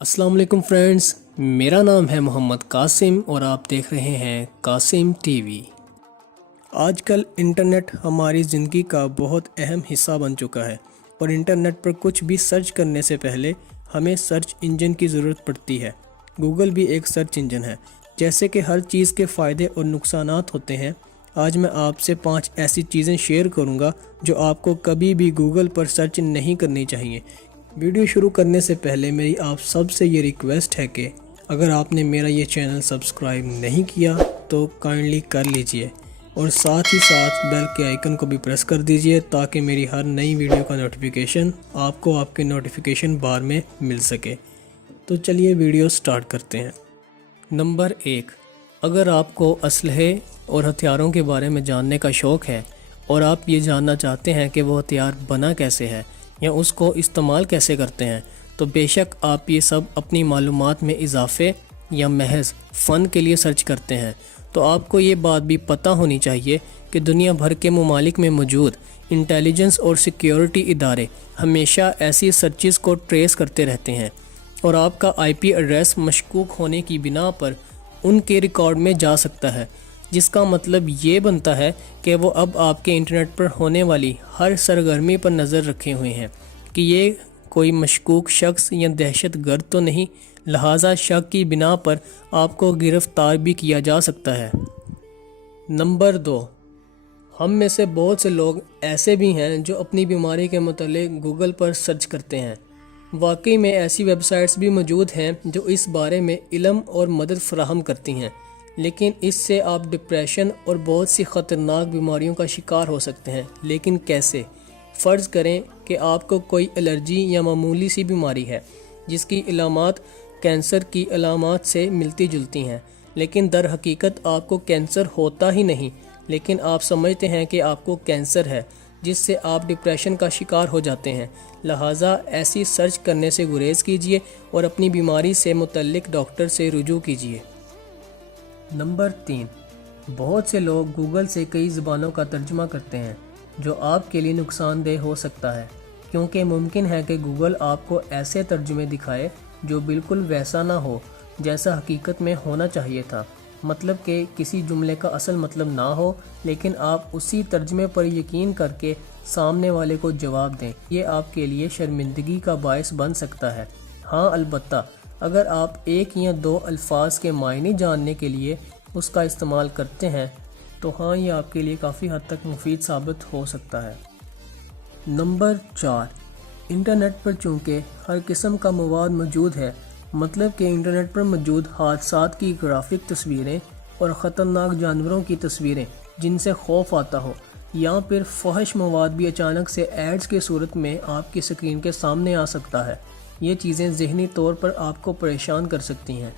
السلام علیکم فرینڈز، میرا نام ہے محمد قاسم اور آپ دیکھ رہے ہیں قاسم ٹی وی۔ آج کل انٹرنیٹ ہماری زندگی کا بہت اہم حصہ بن چکا ہے اور انٹرنیٹ پر کچھ بھی سرچ کرنے سے پہلے ہمیں سرچ انجن کی ضرورت پڑتی ہے۔ گوگل بھی ایک سرچ انجن ہے۔ جیسے کہ ہر چیز کے فائدے اور نقصانات ہوتے ہیں، آج میں آپ سے 5 ایسی چیزیں شیئر کروں گا جو آپ کو کبھی بھی گوگل پر سرچ نہیں کرنی چاہیے۔ ویڈیو شروع کرنے سے پہلے میری آپ سب سے یہ ریکویسٹ ہے کہ اگر آپ نے میرا یہ چینل سبسکرائب نہیں کیا تو کائنڈلی کر لیجئے اور ساتھ ہی ساتھ بیل کے آئیکن کو بھی پریس کر دیجئے تاکہ میری ہر نئی ویڈیو کا نوٹیفیکیشن آپ کو آپ کے نوٹیفیکیشن بار میں مل سکے۔ تو چلیے ویڈیو سٹارٹ کرتے ہیں۔ نمبر 1، اگر آپ کو اسلحے اور ہتھیاروں کے بارے میں جاننے کا شوق ہے اور آپ یہ جاننا چاہتے ہیں کہ وہ ہتھیار بنا کیسے ہے یا اس کو استعمال کیسے کرتے ہیں، تو بے شک آپ یہ سب اپنی معلومات میں اضافے یا محض فن کے لیے سرچ کرتے ہیں، تو آپ کو یہ بات بھی پتہ ہونی چاہیے کہ دنیا بھر کے ممالک میں موجود انٹیلیجنس اور سیکیورٹی ادارے ہمیشہ ایسی سرچز کو ٹریس کرتے رہتے ہیں اور آپ کا IP ایڈریس مشکوک ہونے کی بنا پر ان کے ریکارڈ میں جا سکتا ہے، جس کا مطلب یہ بنتا ہے کہ وہ اب آپ کے انٹرنیٹ پر ہونے والی ہر سرگرمی پر نظر رکھے ہوئے ہیں کہ یہ کوئی مشکوک شخص یا دہشت گرد تو نہیں، لہٰذا شک کی بنا پر آپ کو گرفتار بھی کیا جا سکتا ہے۔ نمبر 2، ہم میں سے بہت سے لوگ ایسے بھی ہیں جو اپنی بیماری کے متعلق گوگل پر سرچ کرتے ہیں۔ واقعی میں ایسی ویب سائٹس بھی موجود ہیں جو اس بارے میں علم اور مدد فراہم کرتی ہیں، لیکن اس سے آپ ڈپریشن اور بہت سی خطرناک بیماریوں کا شکار ہو سکتے ہیں۔ لیکن کیسے؟ فرض کریں کہ آپ کو کوئی الرجی یا معمولی سی بیماری ہے جس کی علامات کینسر کی علامات سے ملتی جلتی ہیں، لیکن در حقیقت آپ کو کینسر ہوتا ہی نہیں، لیکن آپ سمجھتے ہیں کہ آپ کو کینسر ہے، جس سے آپ ڈپریشن کا شکار ہو جاتے ہیں۔ لہٰذا ایسی سرچ کرنے سے گریز کیجیے اور اپنی بیماری سے متعلق ڈاکٹر سے رجوع کیجیے۔ نمبر 3، بہت سے لوگ گوگل سے کئی زبانوں کا ترجمہ کرتے ہیں جو آپ کے لیے نقصان دہ ہو سکتا ہے، کیونکہ ممکن ہے کہ گوگل آپ کو ایسے ترجمے دکھائے جو بالکل ویسا نہ ہو جیسا حقیقت میں ہونا چاہیے تھا، مطلب کہ کسی جملے کا اصل مطلب نہ ہو، لیکن آپ اسی ترجمے پر یقین کر کے سامنے والے کو جواب دیں۔ یہ آپ کے لیے شرمندگی کا باعث بن سکتا ہے۔ ہاں، البتہ اگر آپ 1 یا 2 الفاظ کے معنی جاننے کے لیے اس کا استعمال کرتے ہیں تو ہاں، یہ آپ کے لیے کافی حد تک مفید ثابت ہو سکتا ہے۔ نمبر 4، انٹرنیٹ پر چونکہ ہر قسم کا مواد موجود ہے، مطلب کہ انٹرنیٹ پر موجود حادثات کی گرافک تصویریں اور خطرناک جانوروں کی تصویریں جن سے خوف آتا ہو، یا پھر فحش مواد بھی اچانک سے ایڈز کی صورت میں آپ کی اسکرین کے سامنے آ سکتا ہے۔ یہ چیزیں ذہنی طور پر آپ کو پریشان کر سکتی ہیں۔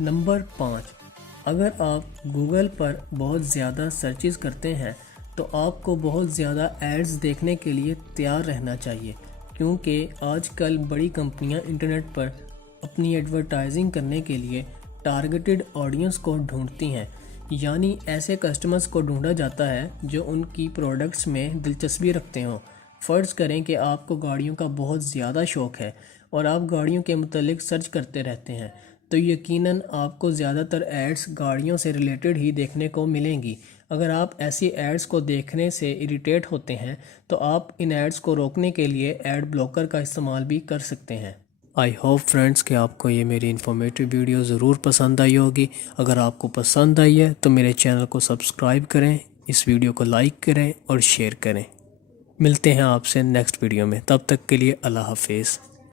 نمبر 5، اگر آپ گوگل پر بہت زیادہ سرچز کرتے ہیں تو آپ کو بہت زیادہ ایڈز دیکھنے کے لیے تیار رہنا چاہیے، کیونکہ آج کل بڑی کمپنیاں انٹرنیٹ پر اپنی ایڈورٹائزنگ کرنے کے لیے ٹارگیٹڈ آڈینس کو ڈھونڈتی ہیں، یعنی ایسے کسٹمرز کو ڈھونڈا جاتا ہے جو ان کی پروڈکٹس میں دلچسپی رکھتے ہوں۔ فرض کریں کہ آپ کو گاڑیوں کا بہت زیادہ شوق ہے اور آپ گاڑیوں کے متعلق سرچ کرتے رہتے ہیں، تو یقیناً آپ کو زیادہ تر ایڈز گاڑیوں سے ریلیٹڈ ہی دیکھنے کو ملیں گی۔ اگر آپ ایسی ایڈز کو دیکھنے سے اریٹیٹ ہوتے ہیں تو آپ ان ایڈز کو روکنے کے لیے ایڈ بلاکر کا استعمال بھی کر سکتے ہیں۔ آئی ہوپ فرینڈز کہ آپ کو یہ میری انفارمیٹیو ویڈیو ضرور پسند آئی ہوگی۔ اگر آپ کو پسند آئی ہے تو میرے چینل کو سبسکرائب کریں، اس ویڈیو کو لائک کریں اور شیئر کریں۔ ملتے ہیں آپ سے نیکسٹ ویڈیو میں، تب تک کے لیے اللہ حافظ۔